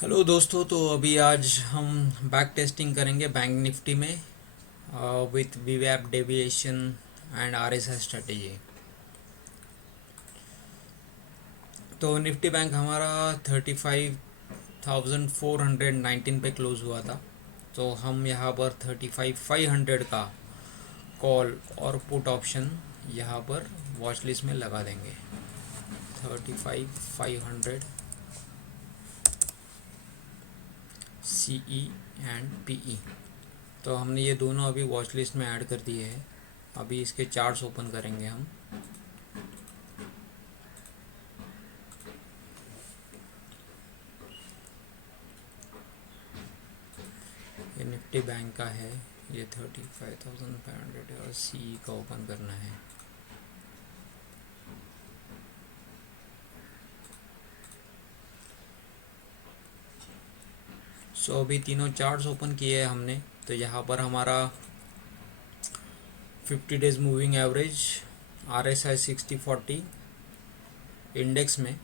Hello दोस्तों, तो अभी आज हम बैक टेस्टिंग करेंगे बैंक निफ्टी में विथ वीवैप डेविएशन एंड आरएसआई स्ट्रेटेजी। तो निफ्टी बैंक हमारा 35,419 पे क्लोज हुआ था। तो हम यहाँ पर 35,500 का कॉल और पुट ऑप्शन यहाँ पर वॉच लिस्ट में लगा देंगे। 35,500 CE एंड PE। तो हमने ये दोनों अभी वॉच लिस्ट में ऐड कर दिए हैं। अभी इसके चार्ट्स ओपन करेंगे हम। ये निफ्टी बैंक का है। ये 35,500 और CE का ओपन करना है। अभी तीनों चार्ट्स ओपन किए हैं हमने। तो यहाँ पर हमारा 50 days moving average, RSI 60/40 index में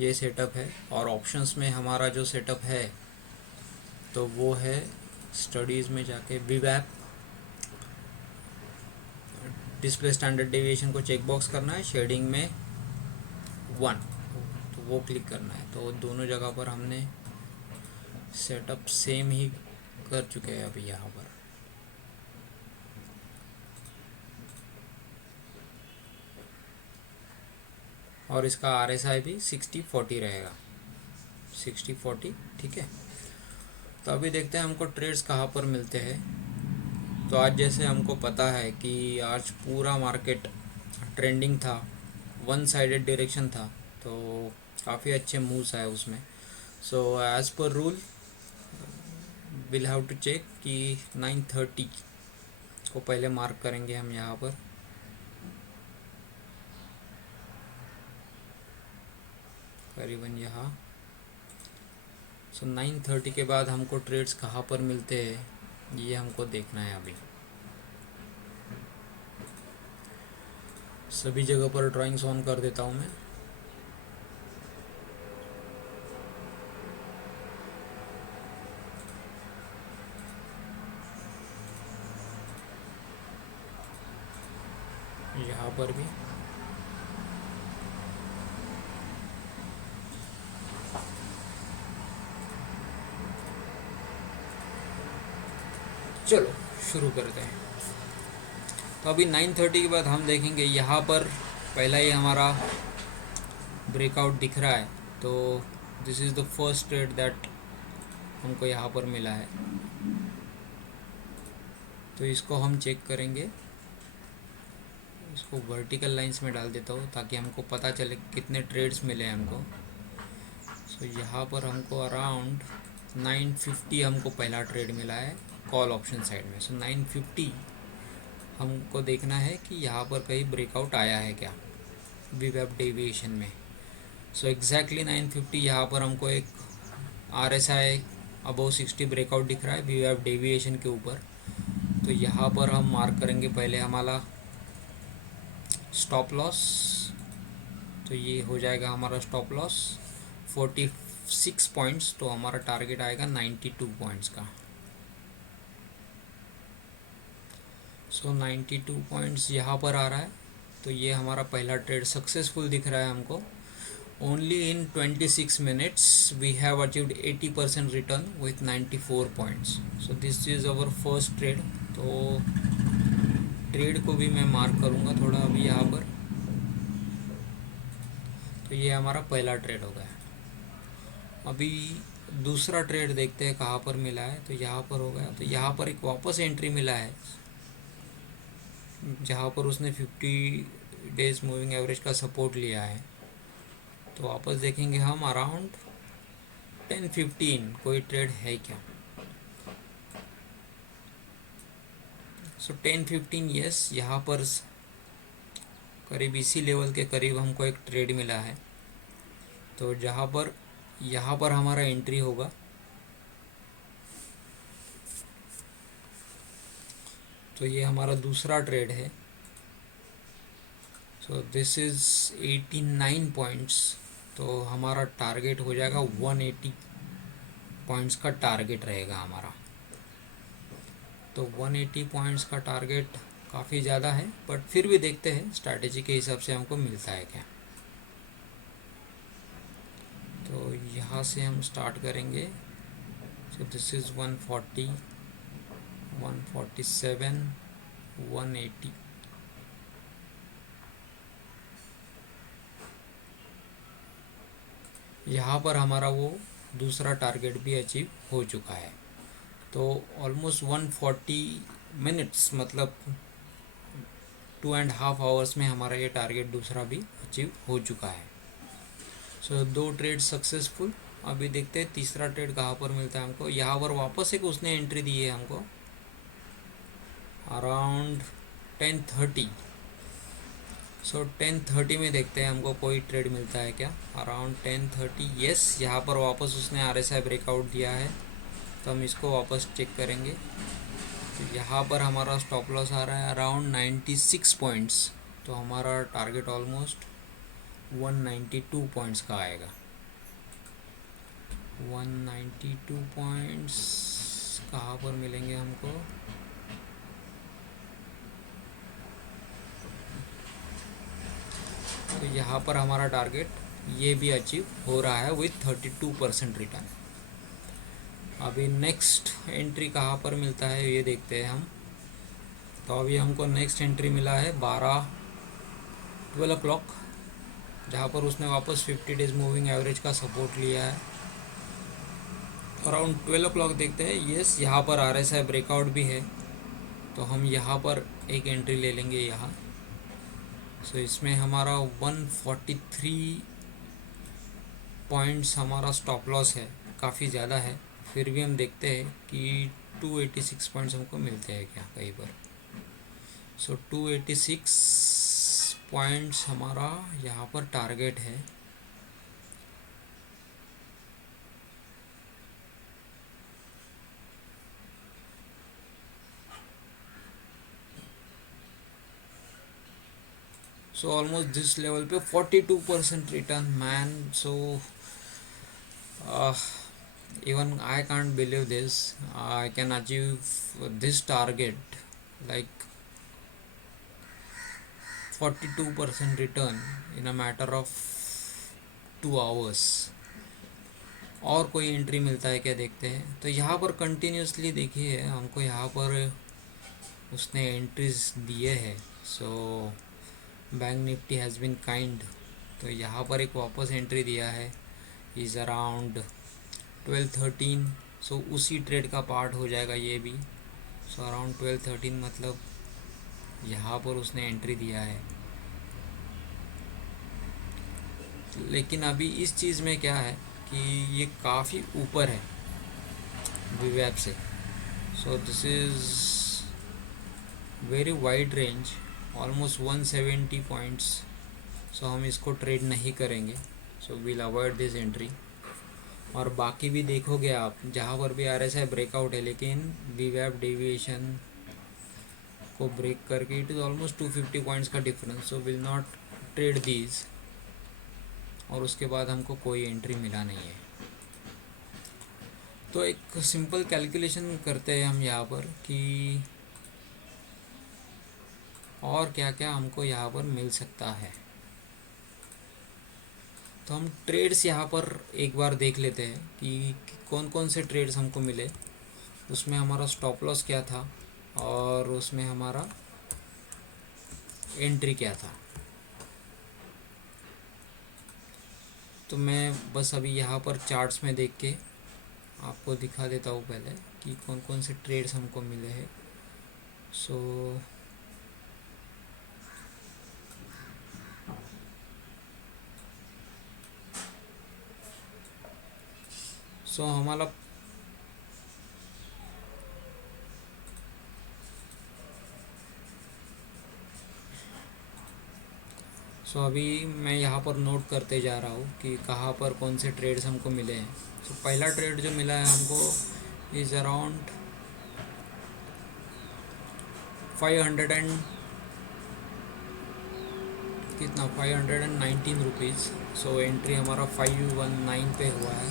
ये सेटअप है। और ऑप्शंस में हमारा जो सेटअप है तो वो है स्टडीज़ में जाके वीवैप डिस्प्ले स्टैंडर्ड डेविएशन को चेक बॉक्स करना है, शेडिंग में 1 तो वो क्लिक करना है। तो दोनों जगह पर हमने सेटअप सेम ही कर चुके हैं अभी यहाँ पर। और इसका RSI भी 60/40 रहेगा, 60/40। ठीक है, तो अभी देखते हैं हमको ट्रेड्स कहाँ पर मिलते हैं। तो आज जैसे हमको पता है कि आज पूरा मार्केट ट्रेंडिंग था, वन साइडेड डायरेक्शन था, तो काफ़ी अच्छे मूव्स आए उसमें। So as per rule will have to check कि 9:30 को पहले मार्क करेंगे हम यहाँ पर। करीबन यहाँ 9:30 के बाद हमको ट्रेड्स कहाँ पर मिलते हैं ये हमको देखना है। अभी सभी जगह पर ड्राइंग्स ऑन कर देता हूँ मैं। यहाँ पर भी चलो शुरू करते हैं। तो अभी 9:30 के बाद हम देखेंगे यहाँ पर पहला ही हमारा ब्रेकआउट दिख रहा है। तो this is the first trade that हमको यहाँ पर मिला है। तो इसको हम चेक करेंगे। इसको वर्टिकल लाइंस में डाल देता हूँ ताकि हमको पता चले कितने ट्रेड्स मिले हमको। यहाँ पर हमको अराउंड 950 हमको पहला ट्रेड मिला है कॉल ऑप्शन साइड में। 950 हमको देखना है कि यहाँ पर कहीं ब्रेकआउट आया है क्या वीवैप डेविएशन में। एग्जैक्टली 950 यहाँ पर हमको एक RSI अबव 60 ब्रेकआउट दिख रहा है वीवैप डेविएशन के ऊपर। तो यहाँ पर हम मार्क करेंगे पहले हमारा स्टॉप लॉस। तो ये हो जाएगा हमारा स्टॉप लॉस 46 पॉइंट्स। तो हमारा टारगेट आएगा 92 पॉइंट्स का। 92 पॉइंट्स यहाँ पर आ रहा है। तो ये हमारा पहला ट्रेड सक्सेसफुल दिख रहा है हमको। Only in 26 minutes we have achieved 80% return with 94 points. This is our first trade. तो ट्रेड को भी मैं मार्क करूँगा थोड़ा अभी यहाँ पर। तो ये हमारा पहला ट्रेड हो गया। अभी दूसरा ट्रेड देखते हैं कहाँ पर मिला है। तो यहाँ पर हो गया। तो यहाँ पर एक वापस एंट्री मिला है जहाँ पर उसने 50 डेज मूविंग एवरेज का सपोर्ट लिया है। तो वापस देखेंगे हम अराउंड 10-15 कोई ट्रेड है क्या। 10-15 यस, यहाँ पर करीब इसी लेवल के करीब हमको एक ट्रेड मिला है। तो जहाँ पर यहाँ पर हमारा एंट्री होगा। तो ये हमारा दूसरा ट्रेड है। This is 89 points. तो हमारा टारगेट हो जाएगा 180 पॉइंट्स का टारगेट रहेगा हमारा। तो 180 पॉइंट्स का टारगेट काफ़ी ज़्यादा है, बट फिर भी देखते हैं स्ट्रैटेजी के हिसाब से हमको मिलता है क्या। तो यहाँ से हम स्टार्ट करेंगे। सो दिस इज़ 140, 147, 180। यहाँ पर हमारा वो दूसरा टारगेट भी अचीव हो चुका है। तो ऑलमोस्ट 140 मिनट्स मतलब 2.5 आवर्स में हमारा ये टारगेट दूसरा भी अचीव हो चुका है। सो 2 ट्रेड सक्सेसफुल। अभी देखते हैं तीसरा ट्रेड कहाँ पर मिलता है हमको। यहाँ पर वापस एक उसने एंट्री दी है हमको अराउंड 10:30। सो 10:30 में देखते हैं हमको कोई ट्रेड मिलता है क्या अराउंड 10:30। यस, यहाँ पर वापस उसने RSI ब्रेकआउट दिया है, तो हम इसको वापस चेक करेंगे। तो यहाँ पर हमारा स्टॉप लॉस आ रहा है अराउंड 96 पॉइंट्स। तो हमारा टारगेट ऑलमोस्ट 192 पॉइंट्स का आएगा। 192 पॉइंट्स कहाँ पर मिलेंगे हमको। तो यहाँ पर हमारा टारगेट ये भी अचीव हो रहा है विथ 32% रिटर्न। अभी नेक्स्ट एंट्री कहाँ पर मिलता है ये देखते हैं हम। तो अभी हमको नेक्स्ट एंट्री मिला है 12 o'clock, जहाँ पर उसने वापस 50 डेज मूविंग एवरेज का सपोर्ट लिया है। अराउंड 12 o'clock देखते हैं। यस, यहाँ पर RSI ब्रेकआउट भी है, तो हम यहाँ पर एक एंट्री ले लेंगे यहाँ। सो इसमें हमारा 143 पॉइंट्स हमारा स्टॉप लॉस है, काफ़ी ज़्यादा है। फिर भी हम देखते हैं कि 286 पॉइंट्स हमको मिलते हैं क्या कहीं पर। सो 286 पॉइंट्स हमारा यहाँ पर टारगेट है। सो ऑलमोस्ट दिस लेवल पे 42% return man. So even I can't believe this. I can achieve this target like 42% return in a matter of 2 hours. और कोई एंट्री मिलता है क्या देखते हैं। तो यहाँ पर कंटिन्यूसली देखिए हमको यहाँ पर उसने एंट्रीज दिए हैं। So bank Nifty has been kind. तो यहाँ पर एक वापस एंट्री दिया है इज़ अराउंड 12:13। सो उसी ट्रेड का पार्ट हो जाएगा ये भी। सो अराउंड 12:13 मतलब यहाँ पर उसने एंट्री दिया है। लेकिन अभी इस चीज़ में क्या है कि ये काफ़ी ऊपर है वीवैप से। So this is very wide range, almost 170 points. So हम इसको ट्रेड नहीं करेंगे। So will avoid this entry. और बाकी भी देखोगे आप, जहाँ पर भी RSI ब्रेकआउट है लेकिन वीवैप डेविएशन को ब्रेक करके इट इज़ ऑलमोस्ट 250 पॉइंट्स का difference. So will not trade these. और उसके बाद हमको कोई एंट्री मिला नहीं है। तो एक सिंपल कैलकुलेशन करते हैं हम यहाँ पर कि और क्या क्या हमको यहाँ पर मिल सकता है। तो हम ट्रेड्स यहाँ पर एक बार देख लेते हैं कि कौन कौन से ट्रेड्स हमको मिले, उसमें हमारा स्टॉप लॉस क्या था और उसमें हमारा एंट्री क्या था। तो मैं बस अभी यहाँ पर चार्ट्स में देख के आपको दिखा देता हूँ पहले कि कौन कौन से ट्रेड्स हमको मिले हैं। सो हमारा अभी मैं यहाँ पर नोट करते जा रहा हूँ कि कहाँ पर कौन से ट्रेड्स हमको मिले हैं। पहला ट्रेड जो मिला है हमको इज़ अराउंड 500 कितना 519 रुपीज़। सो एंट्री हमारा 519 पे हुआ है।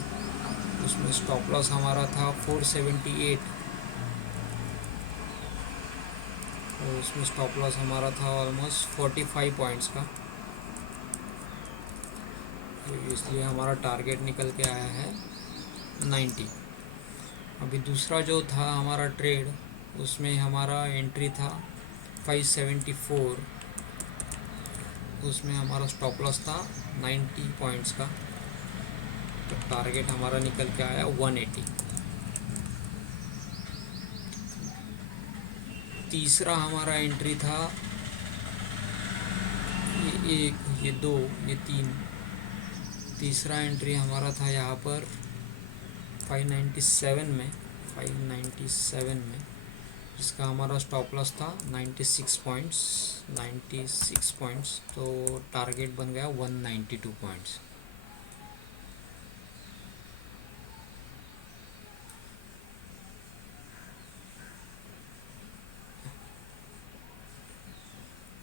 उसमें स्टॉप लॉस हमारा था 478, और उसमें स्टॉप लॉस हमारा था ऑलमोस्ट 45 पॉइंट्स का, तो इसलिए हमारा टारगेट निकल के आया है 90। अभी दूसरा जो था हमारा ट्रेड, उसमें हमारा एंट्री था 574, उसमें हमारा स्टॉप लॉस था 90 पॉइंट्स का, तो टारगेट हमारा निकल के आया 180। तीसरा हमारा एंट्री था ये 1, ये 2, ये 3, तीसरा एंट्री हमारा था यहाँ पर 597 में, 597 में, जिसका हमारा स्टॉप लॉस था 96 पॉइंट्स, 96 पॉइंट्स, तो टारगेट बन गया 192 पॉइंट्स।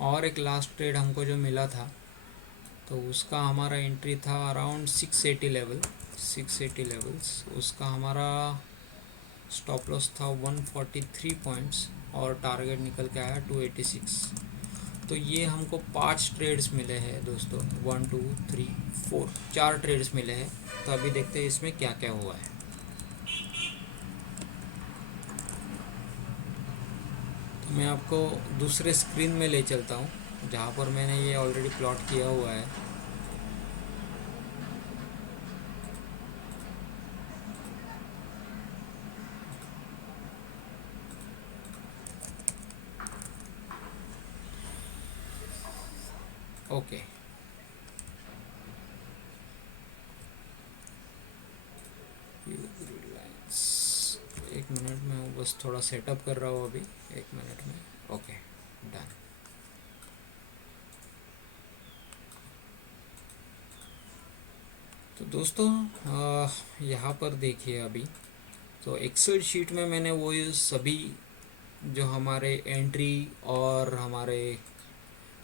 और एक लास्ट ट्रेड हमको जो मिला था, तो उसका हमारा एंट्री था अराउंड 680 लेवल, 680 लेवल्स, उसका हमारा स्टॉप लॉस था 143 पॉइंट्स, और टारगेट निकल के आया 286। तो ये हमको 5 ट्रेड्स मिले हैं दोस्तों, 1 2 3 4, 4 ट्रेड्स मिले हैं। तो अभी देखते हैं इसमें क्या क्या हुआ है। तो मैं आपको दूसरे स्क्रीन में ले चलता हूँ, जहाँ पर मैंने ये ऑलरेडी प्लॉट किया हुआ है। ओके, एक मिनट में बस थोड़ा सेटअप कर रहा हूँ अभी, 1 मिनट में। Okay, done. तो दोस्तों यहाँ पर देखिए अभी, तो एक्सेल शीट में मैंने वो ये सभी जो हमारे एंट्री और हमारे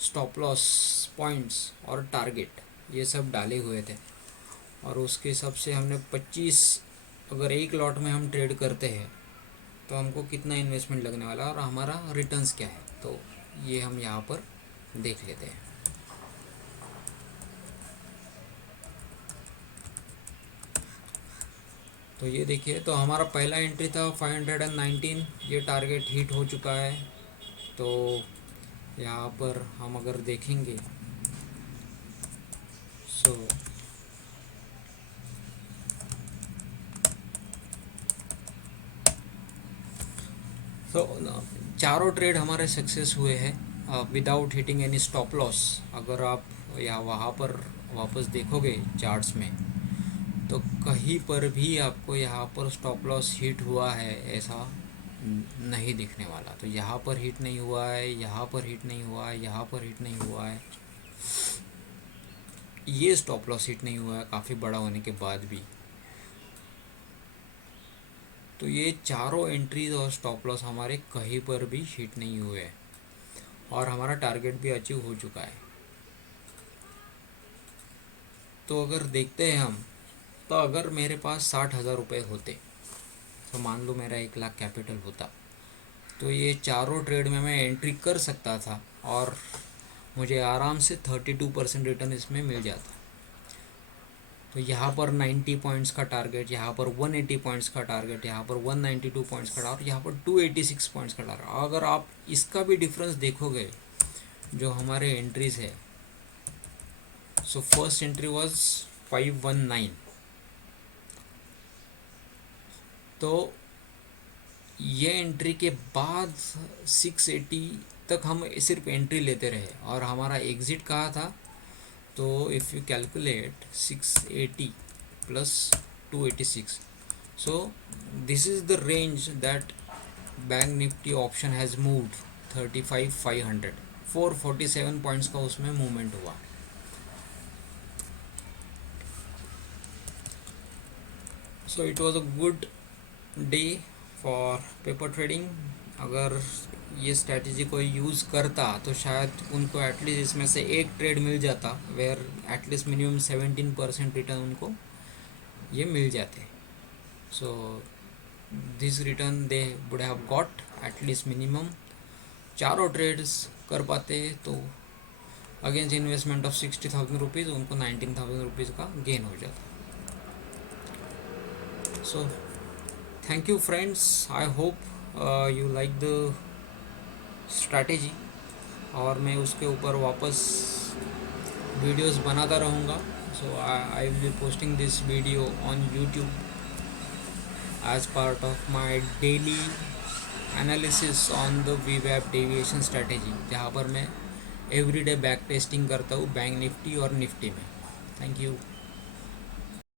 स्टॉप लॉस पॉइंट्स और टारगेट ये सब डाले हुए थे, और उसके हिसाब से हमने 25, अगर एक लॉट में हम ट्रेड करते हैं तो हमको कितना इन्वेस्टमेंट लगने वाला है और हमारा रिटर्न्स क्या है, तो ये हम यहाँ पर देख लेते हैं। तो ये देखिए, तो हमारा पहला एंट्री था 519, ये टारगेट हिट हो चुका है। तो यहाँ पर हम अगर देखेंगे सो चारों ट्रेड हमारे सक्सेस हुए हैं without hitting any stop loss. अगर आप या वहाँ पर वापस देखोगे चार्ट्स में, तो कहीं पर भी आपको यहाँ पर स्टॉप लॉस हिट हुआ है ऐसा नहीं दिखने वाला। तो यहाँ पर हिट नहीं हुआ है, यहाँ पर हिट नहीं हुआ है, यहाँ पर हिट नहीं हुआ है, ये स्टॉप लॉस हिट नहीं हुआ है काफ़ी बड़ा होने के बाद भी। तो ये चारों एंट्रीज और स्टॉप लॉस हमारे कहीं पर भी हिट नहीं हुए हैं, और हमारा टारगेट भी अचीव हो चुका है। तो अगर देखते हैं हम, तो अगर मेरे पास 60,000 रुपये होते, तो मान लो मेरा 1 लाख कैपिटल होता, तो ये चारों ट्रेड में मैं एंट्री कर सकता था और मुझे आराम से 32% रिटर्न इसमें मिल जाता। तो यहाँ पर 90 पॉइंट्स का टारगेट, यहाँ पर 180 पॉइंट्स का टारगेट, यहाँ पर 192 पॉइंट्स का टारगेट, यहाँ पर 286 पॉइंट्स का टारगेट। अगर आप इसका भी डिफरेंस देखोगे जो हमारे एंट्रीज है, सो फर्स्ट एंट्री वाज 519, तो ये एंट्री के बाद 680 तक हम सिर्फ एंट्री लेते रहे, और हमारा एग्ज़िट कहाँ था। तो if you calculate 680 plus 286, so this is the range that bank Nifty option has moved 35,500, 447 points का उसमें मूवमेंट हुआ। So it was a good day for paper trading. अगर ये स्ट्रैटेजी कोई यूज़ करता तो शायद उनको एटलीस्ट इसमें से एक ट्रेड मिल जाता, वेयर एटलीस्ट मिनिमम 17% रिटर्न उनको ये मिल जाते। So this return they would have got at least minimum. चारों ट्रेड्स कर पाते तो अगेंस्ट इन्वेस्टमेंट ऑफ 60,000 रुपीज़ उनको 19,000 रुपीज़ का गेन हो जाता। So thank you friends, I hope you like the strategy, और मैं उसके ऊपर वापस वीडियोस बनाता रहूँगा। So I will be posting this video on YouTube as part of my daily analysis on the VWAP deviation strategy, जहाँ पर मैं एवरीडे बैक टेस्टिंग करता हूँ बैंक निफ्टी और निफ्टी में। Thank you.